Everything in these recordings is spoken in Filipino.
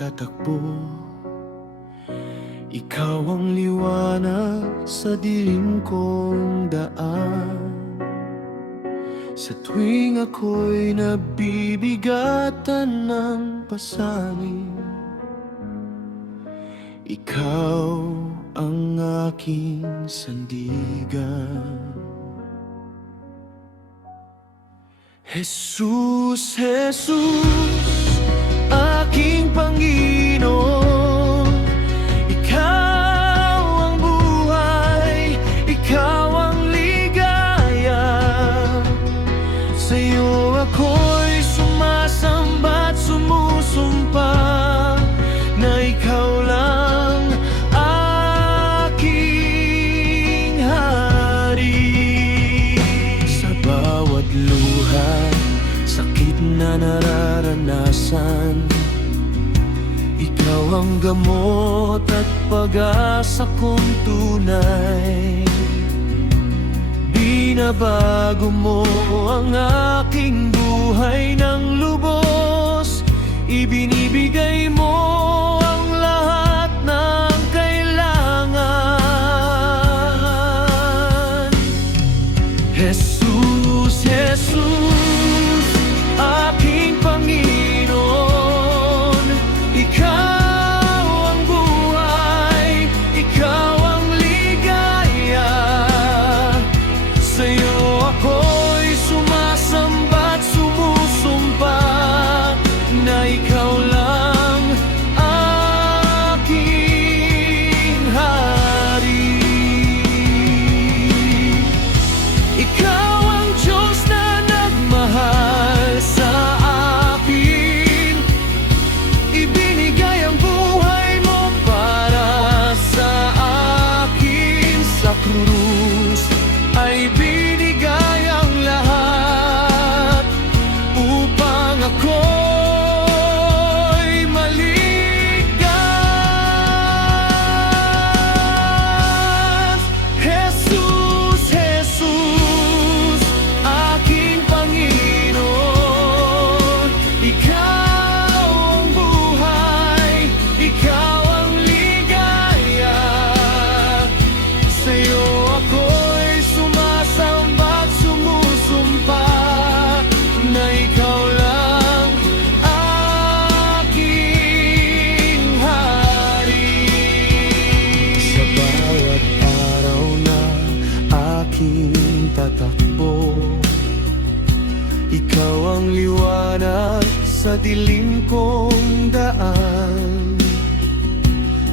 tatakbo. Ikaw ang liwanag sa dilim kong daan. Sa tuwing ako'y nabibigatan ng pasanin, ikaw ang aking sandigan. Jesus, Jesus, aking Panginoon, ikaw ang buhay, ikaw ang ligaya. Sa'yo ako'y sumasamba't sumusumpa na ikaw lang aking hari. Sa bawat luha, sakit na nararanasan, ikaw ang gamot at pag-asa kong tunay. Binabago mo ang aking buhay ng lubos, ibinibigay mo ang lahat ng kailangan. Jesus, Jesus, aking Panginoon, ikaw ang buhay, ikaw ang ligaya. Sa'yo ako'y sumasamba't sumusumpa na ikaw lang aking hari. Ikaw ang Diyos na nagmahal sa akin, ibinigay ang buhay mo para sa akin. Sa krus ay binigay ang lahat upang ako'y maligtas. Jesus, Jesus, aking Panginoon, ikaw ang buhay, ikaw ang ligaya. Sa'yo ako'y sumasamba't sumusumpa na ikaw lang aking hari. Sa bawat araw na aking tatakbo, ikaw ang liwanag sa dilim kong daan.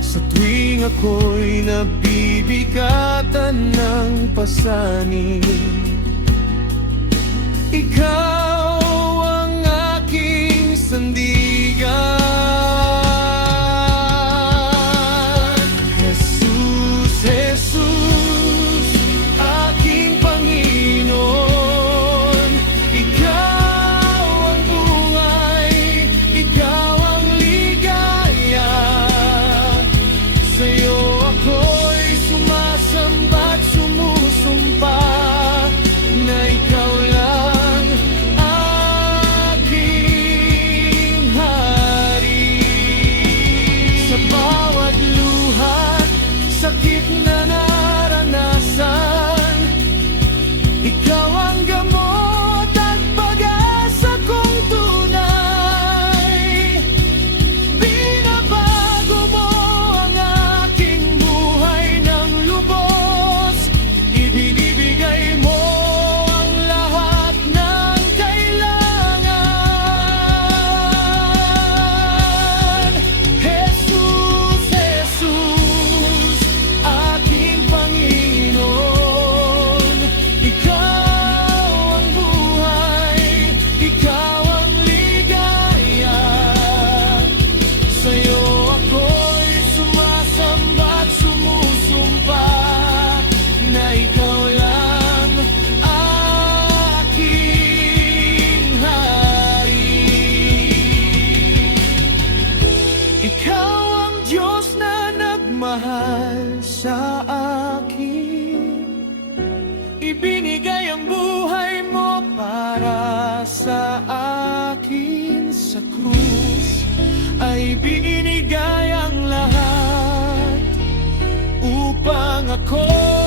Sa tuwing ako'y nabibigatan ng pasanin, ikaw ang aking sandigan. Jesus, Jesus, aking Panginoon, ikaw ang buhay, ikaw ang ligaya. Sa'yo ako'y sumasamba't sumusumpa na ikaw lang aking hari. Sa bawat luha, sakit na naranasan, ikaw ang gamot at pag-asa kong tunay. Binabago mo ang aking buhay ng lubos, ibinibigay mo ang lahat ng kailangan. Jesus, Jesus, aking Panginoon, ikaw ang buhay, ikaw ang ligaya. Sa'yo ako'y sumasamba't sumusumpa na ikaw lang aking hari. Ikaw ang Diyos na nagmahal sa akin, ibinigay ang buhay mo para sa akin. Sa krus ay ibinigay ang lahat upang ako